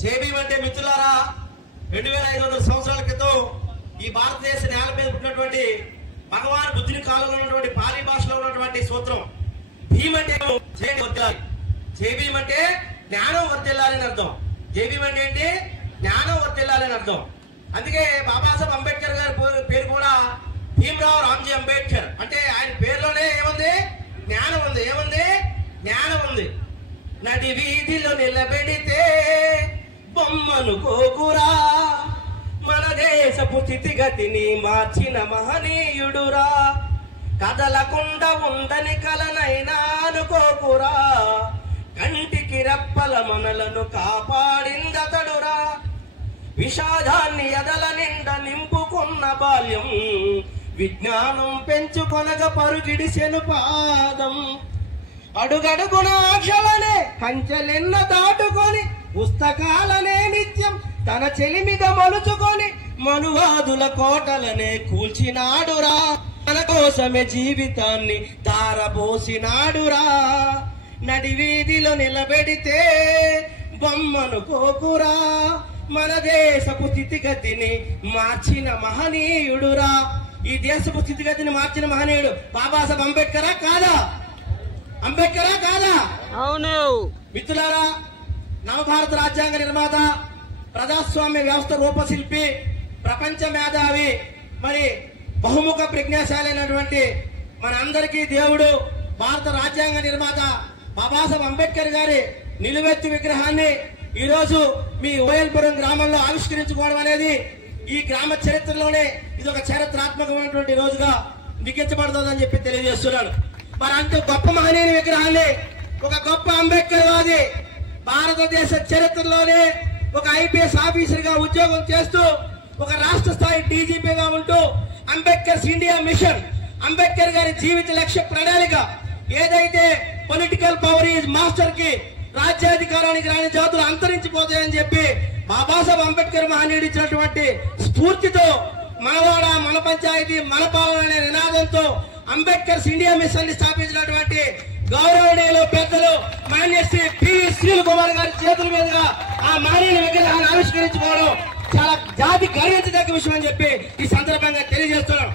JB అంటే మిత్రులారా 2500 సంవత్సరాల క్రితం ఈ భారతదేశ నేల మీద పుట్టినటువంటి భగవాన్ బుద్ధుని కాలంలో ఉన్నటువంటి పాలీ భాషలో ఉన్నటువంటి సూత్రం భీమ్ అంటే వర్తిల్లాలి. జేబీ అంటే జ్ఞానం వర్తిల్లాలి అని అర్థం. జేబీ అంటే ఏంటి? జ్ఞానం వర్తిల్లాలి అని అర్థం. అందుకే బాబాసాహెబ్ అంబేద్కర్ గారి పేరు కూడా భీమ్రావ్ రామ్జీ అంబేద్కర్. అంటే ఆయన పేరులోనే ఏముంది? జ్ఞానం ఉంది. ఏముంది? జ్ఞానం ఉంది. నడి వీధిలో నిలబెడితే బొమ్మను కోకురా, మన దేశపు స్థితిగతిని మార్చిన మహనీయుడురా, కదలకుండా ఉందని కలనైనా అనుకోకురా, కంటికి రెప్పల మనలను కాపాడిందతడురా, విషాదాన్ని ఎదల నిండా నింపుకున్న బాల్యం విజ్ఞానం పెంచుకొనగ పరుగిడిసెను పాదం, అడుగడుగున ఆశలనే కంచెలెన్న దాటుకొని పుస్తకాలనే నిత్యం తన చెలిమిగా మలుచుకొని మనువాదుల కోటలనే కూల్చినాడురా, మన కోసమే జీవితాన్ని ధారపోసినాడురా, నడి వీధిలో నిలబెడితే బొమ్మను కోకురా, మన దేశపు స్థితిగతిని మార్చిన మహనీయుడురా. ఈ దేశపు స్థితిగతిని మార్చిన మహనీయుడు బాబాసాహెబ్ అంబేద్కరా కాదా? అంబేద్కరా కాదా? అవును మిత్రులారా, నవభారత రాజ్యాంగ నిర్మాత, ప్రజాస్వామ్య వ్యవస్థ రూపశిల్పి, ప్రపంచ మేధావి, మరి బహుముఖ ప్రజ్ఞాశాలైనటువంటి మన అందరికీ దేవుడు భారత రాజ్యాంగ నిర్మాత బాబాసాహెబ్ అంబేద్కర్ గారి నిలువెత్తు విగ్రహాన్ని ఈరోజు మీ ఓయల్పురం గ్రామంలో ఆవిష్కరించుకోవడం అనేది ఈ గ్రామ చరిత్రలోనే ఇది ఒక చారిత్రాత్మకమైనటువంటి రోజుగా లిఖించబడుతుందని చెప్పి తెలియజేస్తున్నాను. మరి అంత గొప్ప మహనీయుని విగ్రహాన్ని ఒక గొప్ప అంబేద్కర్ వాది భారతదేశ చరిత్రలోనే ఒక ఐపీఎస్ ఆఫీసర్ గా ఉద్యోగం చేస్తూ ఒక రాష్ట్ర స్థాయి డీజీపీగా ఉంటూ అంబేద్కర్ ఇండియా మిషన్, అంబేద్కర్ గారి జీవిత లక్ష్య ప్రణాళిక ఏదైతే పొలిటికల్ పవర్ ఈజ్ మాస్టర్ కి రాజ్యాధికారానికి రాని జాతులు అంతరించిపోతాయని చెప్పి బాబాసాహెబ్ అంబేద్కర్ మహనీయుడు ఇచ్చినటువంటి స్ఫూర్తితో మనవాడ మన పంచాయతీ మన పాలన అనే నినాదంతో అంబేద్కర్ ఇండియా మిషన్ ని స్థాపించినటువంటి గౌరవనీయులు పెద్దలు మాన్యశ్రీ పివి శ్రీల్ కుమార్ గారి చేతుల మీదుగా ఆ మహనీయుని విగ్రహాన్ని ఆవిష్కరించుకోవడం చాలా జాతి గర్వించదగ్గ విషయం అని చెప్పి ఈ సందర్భంగా తెలియజేస్తున్నాం.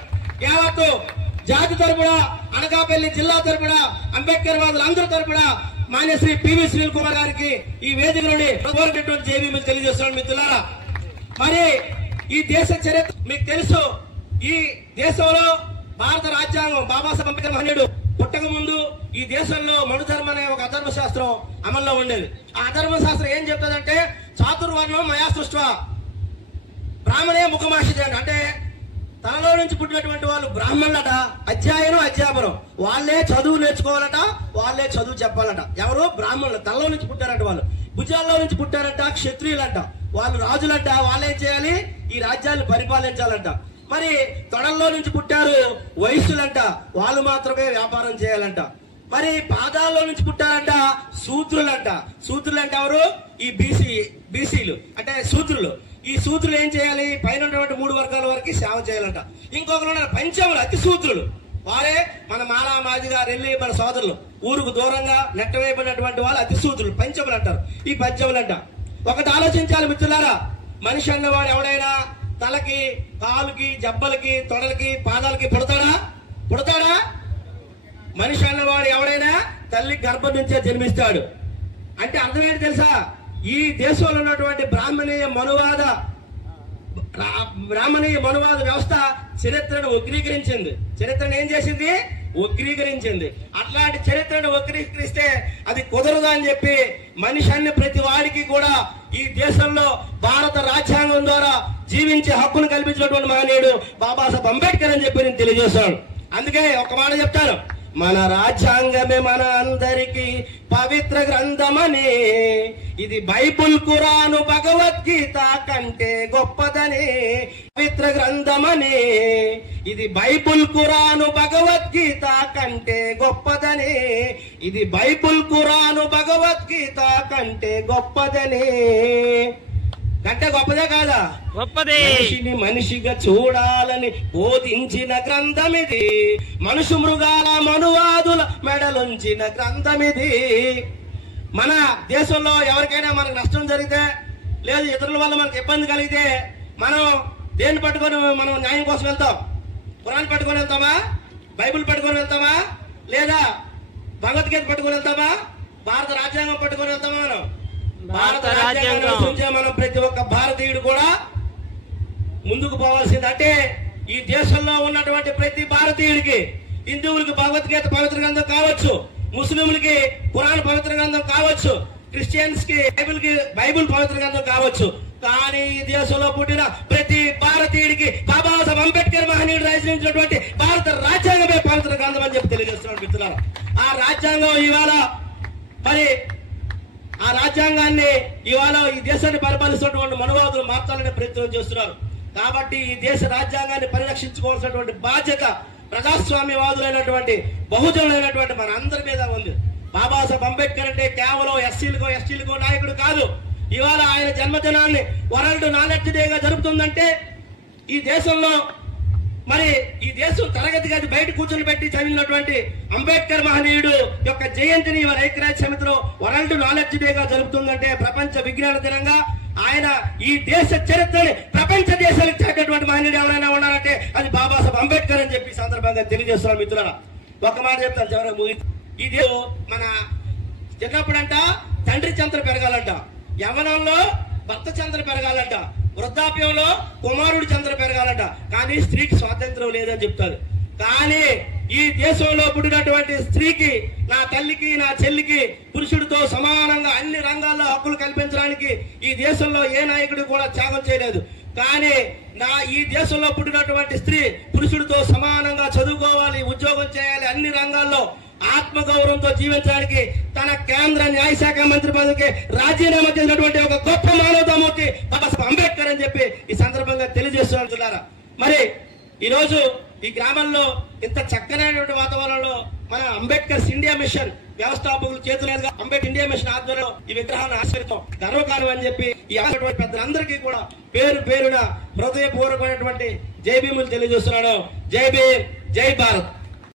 యావత్తు జాతి తరపున, అనకాపల్లి జిల్లా తరపున, అంబేద్కర్ వాదులందరి తరపున మాన్యశ్రీ పివి శ్రీల్ కుమార్ గారికి ఈ వేదిక నుండి జేబీ మీకు తెలియజేస్తున్నాను. మిత్రులారా, మరి ఈ దేశ చరిత్ర మీకు తెలుసు. ఈ దేశంలో భారత రాజ్యాంగం బాబాసాహెబ్ అంబేద్కర్ మహనీయుడు పుట్టక ముందు ఈ దేశంలో మనుధర్మ అనే ఒక అధర్మ శాస్త్రం అమల్లో ఉండేది. ఆ అధర్మ శాస్త్రం ఏం చెప్తుందంటే చాతుర్వర్ణం మయా సృష్ట బ్రాహ్మణే ముఖమాషిది అంటే తనలో నుంచి పుట్టినటువంటి వాళ్ళు బ్రాహ్మణులట, అధ్యాయనం అధ్యాపనం వాళ్ళే చదువు నేర్చుకోవాలట, వాళ్ళే చదువు చెప్పాలట. ఎవరు? బ్రాహ్మణులు. తనలో నుంచి పుట్టారంట వాళ్ళు. భుజాల్లో నుంచి పుట్టారంట క్షత్రియులంట, వాళ్ళు రాజులంట, వాళ్ళేం చేయాలి? ఈ రాజ్యాన్ని పరిపాలించాలంట. మరి తొడల్లో నుంచి పుట్టారు వైశ్యులంట, వాళ్ళు మాత్రమే వ్యాపారం చేయాలంట. మరి పాదాల్లో నుంచి పుట్టారంట శూద్రులంట. శూద్రులు అంటే ఎవరు? ఈ బీసీలు అంటే శూద్రులు. ఈ శూద్రులు ఏం చేయాలి? పైన ఉన్నటువంటి 3 వర్గాల వరకు సేవ చేయాలంట. ఇంకొకరు ఉన్నారు పంచములు, అతి శూద్రులు. వారే మన మాలా మాదిగా రెల్లి మన సోదరులు, ఊరుకు దూరంగా నెట్టవేయబడినటువంటి వాళ్ళు అతి శూద్రులు, పంచములు అంటారు. ఈ పంచములంట ఒకటి ఆలోచించాలి మిత్రులారా, మనిషి అన్నవాడు ఎవడైనా తలకి, కాలుకి, జబ్బలకి, తొడలకి, పాదాలకి పుడతాడా? మనిషి అన్నవాడు ఎవడైనా తల్లి గర్భం నుంచే జన్మిస్తాడు. అంటే అర్థమేంటి తెలుసా? ఈ దేశంలో ఉన్నటువంటి బ్రాహ్మణీయ మనువాద వ్యవస్థ చరిత్రను వక్రీకరించింది. చరిత్రను ఏం చేసింది? వక్రీకరించింది. అట్లాంటి చరిత్రను వక్రీకరిస్తే అది కుదరదు అని చెప్పి మనిషి అన్ని ప్రతి వాడికి కూడా ఈ దేశంలో భారత రాజ్యాంగం ద్వారా జీవించే హక్కును కల్పించినటువంటి మహనీయుడు బాబాసాహెబ్ అంబేద్కర్ అని చెప్పి నేను తెలియజేస్తాను. అందుకే ఒక మాట చెప్తాను, మన రాజ్యాంగమే మన అందరికి పవిత్ర గ్రంథమని, ఇది బైబుల్ ఖురాను భగవద్గీత కంటే గొప్పదని. పవిత్ర గ్రంథమని, ఇది బైబుల్ ఖురాను భగవద్గీత కంటే గొప్పదని. ఇది బైబుల్ ఖురాను భగవద్గీత కంటే గొప్పదని. కంటే గొప్పదే కాదా? గొప్పదే. మనిషిని మనిషిగా చూడాలని బోధించిన గ్రంథం ఇది. మనుషు మృగాల మనువాదుల మెడలుంచిన గ్రంథం ఇది. మన దేశంలో ఎవరికైనా మనకు నష్టం జరిగితే లేదు ఇతరుల వల్ల మనకు ఇబ్బంది కలిగితే మనం దేన్ని పట్టుకొని మనం న్యాయం కోసం వెళ్తాం? ఖురాన్ పట్టుకొని వెళ్తామా? బైబిల్ పట్టుకొని వెళ్తామా? లేదా భగవద్గీత పట్టుకొని వెళ్తామా? భారత రాజ్యాంగం పట్టుకొని వెళ్తామా? మనం భారత రాజ్యాంగం మనం ప్రతి ఒక్క భారతీయుడు కూడా ముందుకు పోవాల్సింది. అంటే ఈ దేశంలో ఉన్నటువంటి ప్రతి భారతీయుడికి, హిందువులకి భగవద్గీత పవిత్ర గ్రంథం కావచ్చు, ముస్లింలకి ఖురాన్ పవిత్ర గ్రంథం కావచ్చు, క్రిస్టియన్స్ కి బైబిల్ పవిత్ర గ్రంథం కావచ్చు, కానీ ఈ దేశంలో పుట్టిన ప్రతి భారతీయుడికి బాబాసాహెబ్ అంబేద్కర్ మహనీయుడు రచించినటువంటి భారత రాజ్యాంగమే పవిత్ర గ్రంథం అని చెప్పి తెలియజేస్తున్నాడు మిత్రులారా. ఆ రాజ్యాంగం ఇవాళ మరి ఆ రాజ్యాంగాన్ని ఇవాళ ఈ దేశాన్ని పరిపాలిస్తున్నటువంటి మనవాదులు మార్చాలనే ప్రయత్నం చేస్తున్నారు. కాబట్టి ఈ దేశ రాజ్యాంగాన్ని పరిరక్షించుకోవాల్సినటువంటి బాధ్యత ప్రజాస్వామ్యవాదులైనటువంటి బహుజనులైనటువంటి మన అందరి మీద ఉంది. బాబాసాహెబ్ అంబేద్కర్ అంటే కేవలం ఎస్టీలకో నాయకుడు కాదు. ఇవాళ ఆయన జన్మదినాన్ని వరల్డ్ నాలెడ్జ్ డేగా జరుపుతుందంటే ఈ దేశంలో మరి ఈ దేశం తరగతి గది బయట కూర్చొని పెట్టి చదివినటువంటి అంబేద్కర్ మహనీయుడు యొక్క జయంతిని ఇవాళ ఐక్యరాజ్య సమితిలో వరల్డ్ నాలెడ్జ్ డేగా జరుపుతుందంటే, ప్రపంచ విజ్ఞాన దినంగా ఆయన ఈ దేశ చరిత్రని ప్రపంచ దేశాలకు చాటేటువంటి మహనీయుడు ఎవరైనా ఉన్నారంటే అది బాబాసాహెబ్ అంబేద్కర్ అని చెప్పి సందర్భంగా తెలియజేస్తున్నారు మిత్రులారా. ఒక మాట చెప్తాను చివరి, ఇది మన చిన్నప్పుడంట తండ్రి చంద్ర పెరగాలంట, యవ్వనంలో భర్త చంద్ర పెరగాలంట, వృద్ధాప్యంలో కుమారుడి చంద్ర పెరగాలంట, కానీ స్త్రీకి స్వాతంత్రం లేదని చెప్తారు. కానీ ఈ దేశంలో పుట్టినటువంటి స్త్రీకి, నా తల్లికి నా చెల్లికి పురుషుడితో సమానంగా అన్ని రంగాల్లో హక్కులు కల్పించడానికి ఈ దేశంలో ఏ నాయకుడు కూడా త్యాగం చేయలేదు. కానీ ఈ దేశంలో పుట్టినటువంటి స్త్రీ పురుషుడితో సమానంగా చదువుకోవాలి, ఉద్యోగం చేయాలి, అన్ని రంగాల్లో ఆత్మగౌరవంతో జీవించడానికి తన కేంద్ర న్యాయశాఖ మంత్రి పదవికి రాజీనామా చేసినటువంటి ఒక గొప్ప మానవతామూర్తి బాబాసాహెబ్ అంబేద్కర్ అని చెప్పి ఈ సందర్భంగా తెలియజేస్తున్నారు. మరి ఈ రోజు ఈ గ్రామంలో ఇంత చక్కనైనటువంటి వాతావరణంలో మన అంబేద్కర్ ఇండియా మిషన్ వ్యవస్థాపకులు చేతులుగా అంబేద్కర్ ఇండియా మిషన్ ఆధ్వర్యంలో ఈ విగ్రహాన్ని ఆశ్రయిస్తాం గర్వకారం అని చెప్పి ఈ పెద్దలందరికీ కూడా పేరు పేరున హృదయపూర్వకమైనటువంటి జై భీములు తెలియజేస్తున్నాడు. జై భీమ్, జై భారత్.